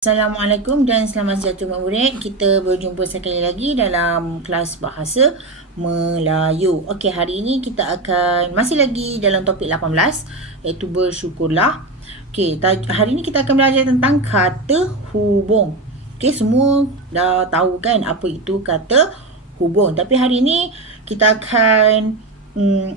Assalamualaikum dan selamat sejahtera murid. Kita berjumpa sekali lagi dalam kelas bahasa Melayu. Okey, hari ini kita akan masih lagi dalam topik 18 iaitu bersyukurlah. Okey, hari ini kita akan belajar tentang kata hubung. Okey, semua dah tahu kan apa itu kata hubung. Tapi hari ini kita akan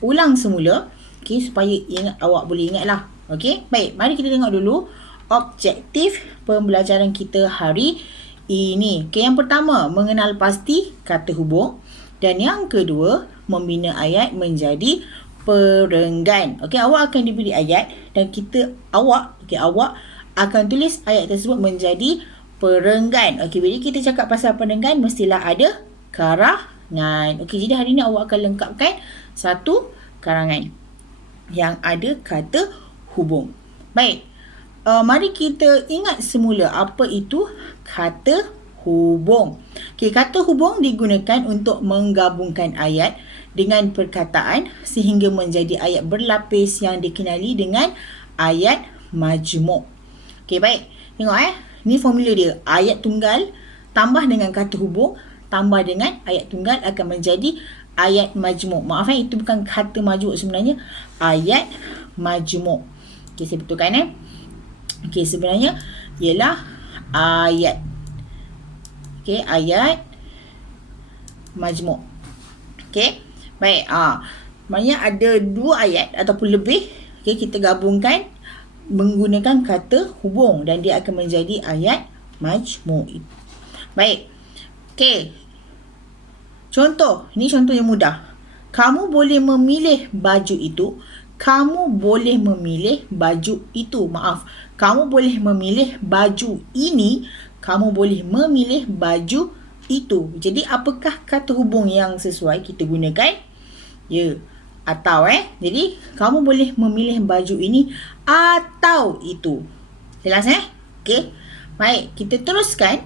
ulang semula. Okey, supaya awak boleh ingatlah. Okey, baik. Mari kita tengok dulu objektif pembelajaran kita hari ini. Okay, yang pertama, mengenal pasti kata hubung. Dan yang kedua, membina ayat menjadi perenggan. Okey, awak akan diberi ayat dan awak akan tulis ayat tersebut menjadi perenggan. Okey, bila kita cakap pasal perenggan, mestilah ada karangan. Okey, jadi hari ini awak akan lengkapkan satu karangan yang ada kata hubung. Baik. Mari kita ingat semula apa itu kata hubung. Okay, kata hubung digunakan untuk menggabungkan ayat dengan perkataan sehingga menjadi ayat berlapis yang dikenali dengan ayat majmuk. Okay, baik. Tengok ni formula dia. Ayat tunggal tambah dengan kata hubung tambah dengan ayat tunggal akan menjadi ayat majmuk. Maaf itu bukan kata majmuk sebenarnya. Ayat majmuk. Okay, saya betulkan Okey, sebenarnya ialah ayat. Okey, ayat majmuk. Okey. Baik, maknanya ada dua ayat ataupun lebih. Okey, kita gabungkan menggunakan kata hubung dan dia akan menjadi ayat majmuk. Baik. Okey. Contoh, ini contoh yang mudah. Kamu boleh memilih baju itu. Kamu boleh memilih baju itu. Maaf. Kamu boleh memilih baju ini. Kamu boleh memilih baju itu. Jadi apakah kata hubung yang sesuai kita gunakan? Ya. Atau Jadi kamu boleh memilih baju ini atau itu. Jelas Okey. Baik. Kita teruskan.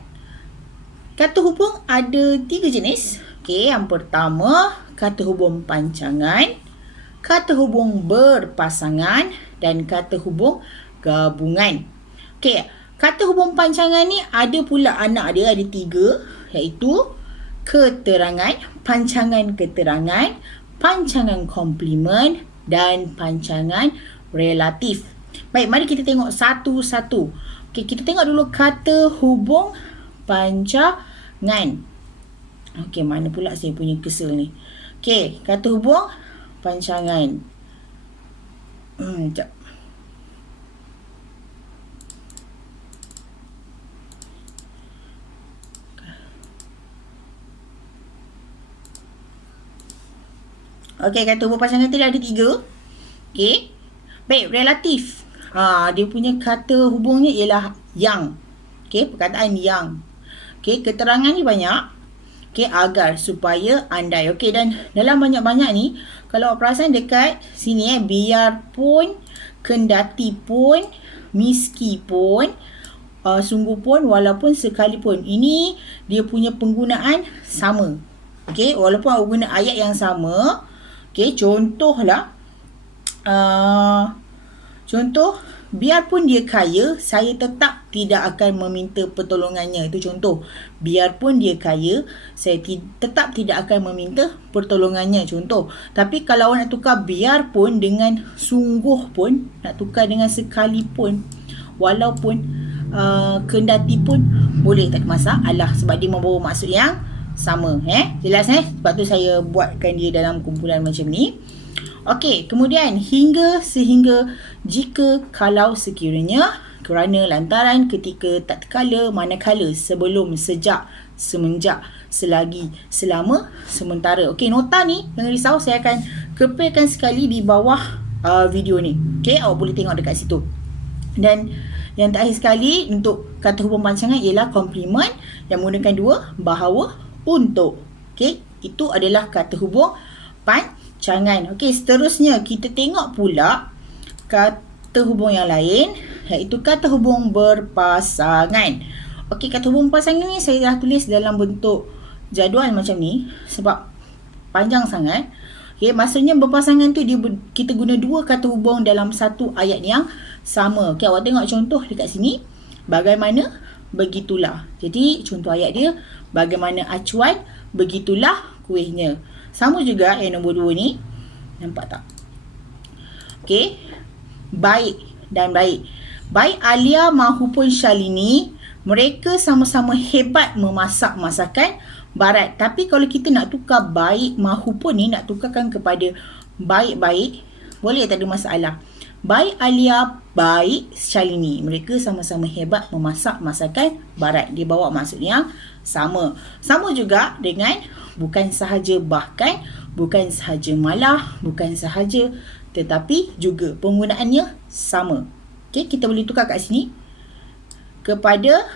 Kata hubung ada 3 jenis. Okey. Yang pertama, kata hubung pancangan, kata hubung berpasangan dan kata hubung gabungan. Okey, kata hubung pancangan ni ada pula anak dia, ada 3, iaitu keterangan, pancangan keterangan, pancangan komplement dan pancangan relatif. Baik, mari kita tengok satu-satu. Okey, kita tengok dulu kata hubung pancangan. Okey, mana pula saya punya cursor ni? Okey, kata hubung pancangan. Sekejap. Okey, kata hubung pancangan tadi ada 3. Okey. Baik, relatif. Dia punya kata hubungnya ialah yang. Okey, perkataan yang. Okey, keterangan ni banyak. Okey, agar, supaya, andai. Okey, dan dalam banyak-banyak ni, kalau awak perasan dekat sini biarpun, kendati pun, miski pun, sungguh pun, walaupun, sekalipun. Ini dia punya penggunaan sama. Okey, walaupun awak guna ayat yang sama. Okey, contohlah. Contoh, biarpun dia kaya, saya tetap tidak akan meminta pertolongannya. Itu contoh. Biarpun dia kaya, saya tetap tidak akan meminta pertolongannya. Contoh. Tapi kalau awak nak tukar biarpun dengan sungguh pun, nak tukar dengan sekalipun, walaupun, kendati pun, boleh, tak ada masalah. Sebab dia membawa maksud yang sama. Jelas Sebab tu saya buatkan dia dalam kumpulan macam ni. Okey, kemudian hingga, sehingga, jika, kalau, sekiranya, kerana, lantaran, ketika, tatkala, manakala, sebelum, sejak, semenjak, selagi, selama, sementara. Okey, nota ni jangan risau, saya akan kepilkan sekali di bawah video ni. Okey, awak boleh tengok dekat situ. Dan yang terakhir sekali untuk kata hubung pancangan ialah komplement yang menggunakan 2, bahawa, untuk. Okey, itu adalah kata hubung pancangan. Okey, seterusnya kita tengok pula kata hubung yang lain, iaitu kata hubung berpasangan. Okey, kata hubung pasangan ni saya dah tulis dalam bentuk jadual macam ni sebab panjang sangat. Okey, maksudnya berpasangan tu kita guna 2 kata hubung dalam satu ayat yang sama. Okey, awak tengok contoh dekat sini. Bagaimana begitulah. Jadi contoh ayat dia, bagaimana acuan, begitulah kuihnya. Sama juga yang nombor 2 ni. Nampak tak? Okey. Baik dan baik. Baik Alia mahupun Shalini, mereka sama-sama hebat memasak masakan barat. Tapi kalau kita nak tukar baik mahupun ni, nak tukarkan kepada baik-baik, boleh, tak ada masalah. Baik Alia, baik Shalini, mereka sama-sama hebat memasak masakan barat. Dia bawa maksud yang sama. Sama juga dengan bukan sahaja bahkan, bukan sahaja malah, bukan sahaja tetapi juga. Penggunaannya sama. Okey, kita boleh tukar kat sini. Kepada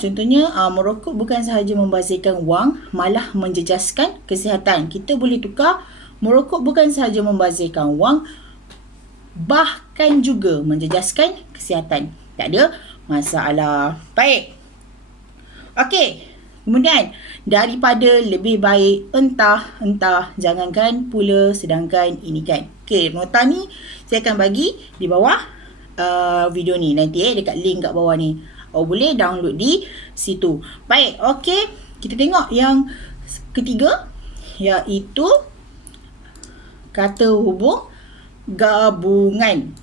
contohnya merokok bukan sahaja membazirkan wang, malah menjejaskan kesihatan. Kita boleh tukar merokok bukan sahaja membazirkan wang, bahkan juga menjejaskan kesihatan. Tak ada masalah. Baik. Okey. Kemudian, daripada lebih baik, entah, jangankan pula, sedangkan ini kan. Okey, nota ni saya akan bagi di bawah video ni. Nanti dekat link kat bawah ni. Boleh download di situ. Baik, okey. Kita tengok yang ketiga, iaitu kata hubung gabungan.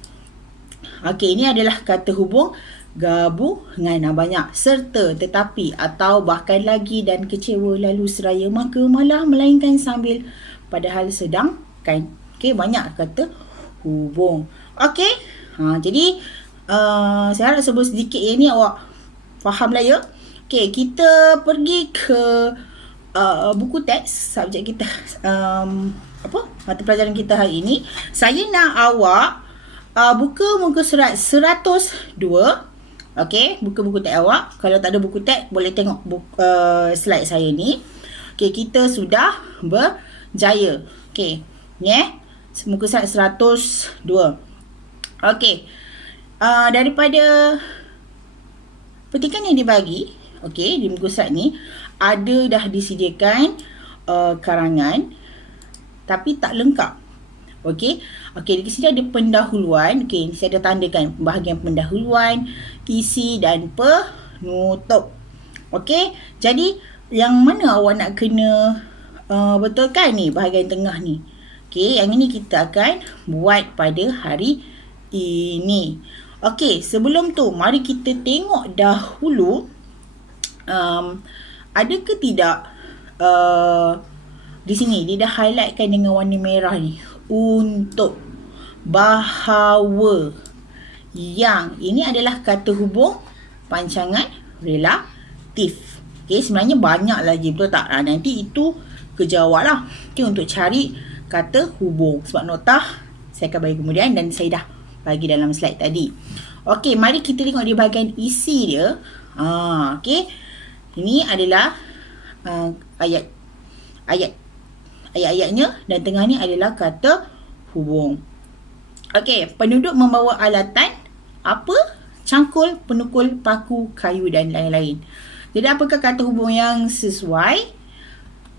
Okey, ini adalah kata hubung gabungan. Banyak serta, tetapi, atau, bahkan lagi dan kecewa lalu seraya maka malah melainkan sambil padahal sedangkan. Okey, banyak kata hubung. Okey. Jadi saya harap sebut sedikit yang ni awak faham lah ya. Okey, kita pergi ke buku teks subjek kita mata pelajaran kita hari ini. Saya nak awak buka muka surat 102. Okey, buka buku teks awak. Kalau tak ada buku teks, boleh tengok slide saya ni. Okey, kita sudah berjaya. Okey, ni muka surat 102. Okey, daripada petikan yang dibagi, okey, di muka surat ni ada dah disediakan karangan tapi tak lengkap. Okey, di sini ada pendahuluan. Okey, saya ada tandakan bahagian pendahuluan, isi dan penutup. Okey, jadi yang mana awak nak kena betulkan ni bahagian tengah ni. Okey, yang ini kita akan buat pada hari ini. Okey, sebelum tu mari kita tengok dahulu ada ke tidak di sini dia dah highlightkan dengan warna merah ni, untuk, bahawa, yang. Ini adalah kata hubung pancangan relatif. Okey, sebenarnya banyak lagi, betul tak? Nanti itu kejawab lah. Okey, untuk cari kata hubung. Sebab nota saya akan bagi kemudian dan saya dah bagi dalam slide tadi. Okey, mari kita tengok di bahagian isi dia. Okey. Ini adalah ayat-ayatnya dan tengah ni adalah kata hubung. Okey, penduduk membawa alatan apa? Cangkul, penukul, paku, kayu dan lain-lain. Jadi apakah kata hubung yang sesuai?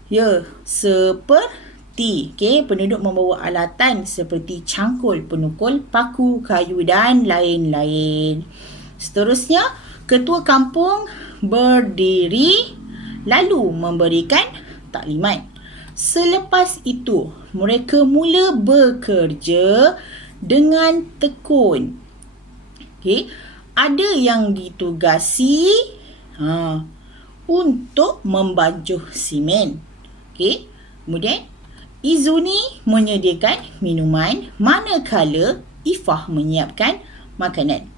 Ya, seperti. Okey, penduduk membawa alatan seperti cangkul, penukul, paku, kayu dan lain-lain. Seterusnya, ketua kampung berdiri lalu memberikan taklimat. Selepas itu, mereka mula bekerja dengan tekun. Okey, ada yang ditugasi untuk membancuh simen. Okey, kemudian Izuni menyediakan minuman manakala Ifah menyiapkan makanan.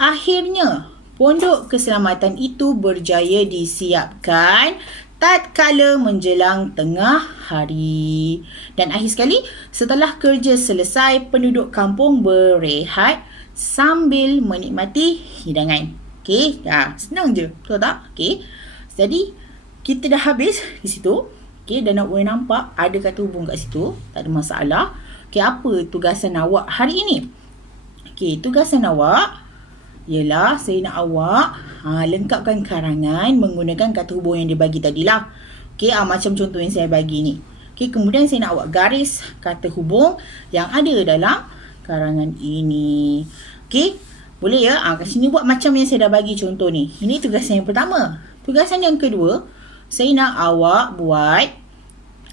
Akhirnya, pondok keselamatan itu berjaya disiapkan tatkala menjelang tengah hari. Dan akhir sekali, setelah kerja selesai, penduduk kampung berehat sambil menikmati hidangan. Okey, senang je, betul tak? Okey, jadi kita dah habis di situ. Okey, dan nak boleh nampak ada kata hubung kat situ, tak ada masalah. Okey, apa tugasan awak hari ini? Okey, tugasan awak ialah saya nak awak lengkapkan karangan menggunakan kata hubung yang dibagi tadilah. Okey, macam contoh yang saya bagi ni. Okey, kemudian saya nak awak garis kata hubung yang ada dalam karangan ini. Okey, Boleh ya? Kat sini buat macam yang saya dah bagi contoh ni. Ini tugasan yang pertama. Tugasan yang kedua, saya nak awak buat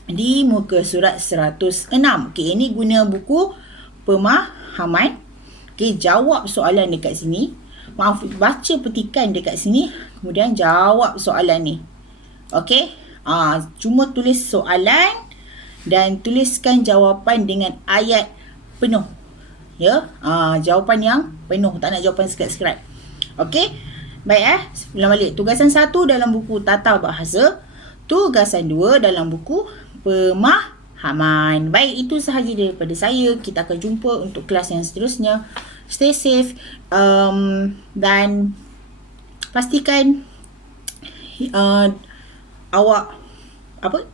di muka surat 106. Okey, ini guna buku pemahaman. Okey, jawab soalan dekat sini. Maaf, baca petikan dekat sini, kemudian jawab soalan ni. Okey? Cuma tulis soalan dan tuliskan jawapan dengan ayat penuh. Ya, jawapan yang penuh, tak nak jawapan sekat-sekat. Okey? Baik ulang balik. Tugasan 1 dalam buku Tata Bahasa, tugasan 2 dalam buku Pemahaman. Baik, itu sahaja daripada saya. Kita akan jumpa untuk kelas yang seterusnya. Stay safe, dan pastikan awak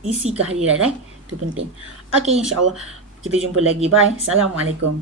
isi kehadiran. Itu penting. Okey, insya-Allah kita jumpa lagi. Bye. Assalamualaikum.